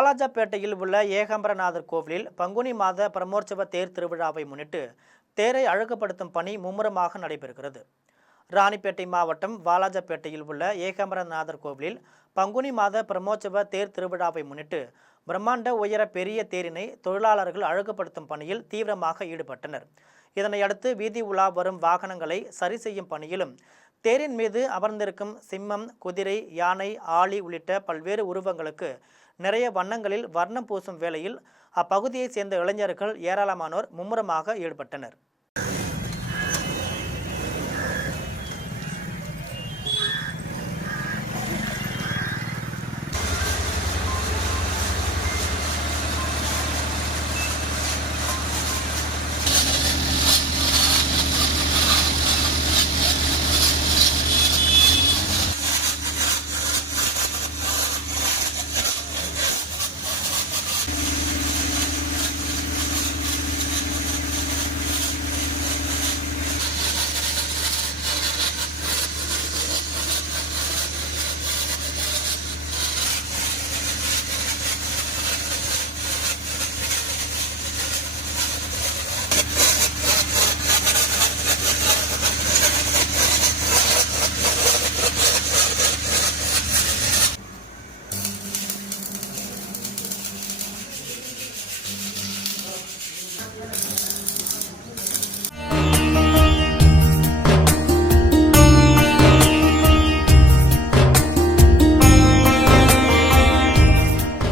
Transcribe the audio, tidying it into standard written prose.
வாலாஜாபேட்டையில் உள்ள ஏகாம்பரநாதர் கோவிலில் பங்குனி மாத பிரமோற்சவ தேர் திருவிழாவை முன்னிட்டு தேரை அழகுபடுத்தும் பணி மும்முரமாக நடைபெறுகிறது. ராணிப்பேட்டை மாவட்டம் வாலாஜாபேட்டையில் உள்ள ஏகாம்பரநாதர் கோவிலில் பங்குனி மாத பிரமோற்சவ தேர் திருவிழாவை முன்னிட்டு பிரம்மாண்ட உயர பெரிய தேரினை தொழிலாளர்கள் அழகுபடுத்தும் பணியில் தீவிரமாக ஈடுபட்டனர். இதனையடுத்து வீதி உலா வரும் வாகனங்களை சரி செய்யும் பணியிலும் தேரின் மீது அமர்ந்திருக்கும் சிம்மம், குதிரை, யானை, ஆளி உள்ளிட்ட பல்வேறு உருவங்களுக்கு நிறைய வண்ணங்களில் வர்ணம் பூசும் வேளையில் அப்பகுதியைச் சேர்ந்த இளைஞர்கள் ஏராளமானோர் மும்முரமாக ஈடுபட்டனர்.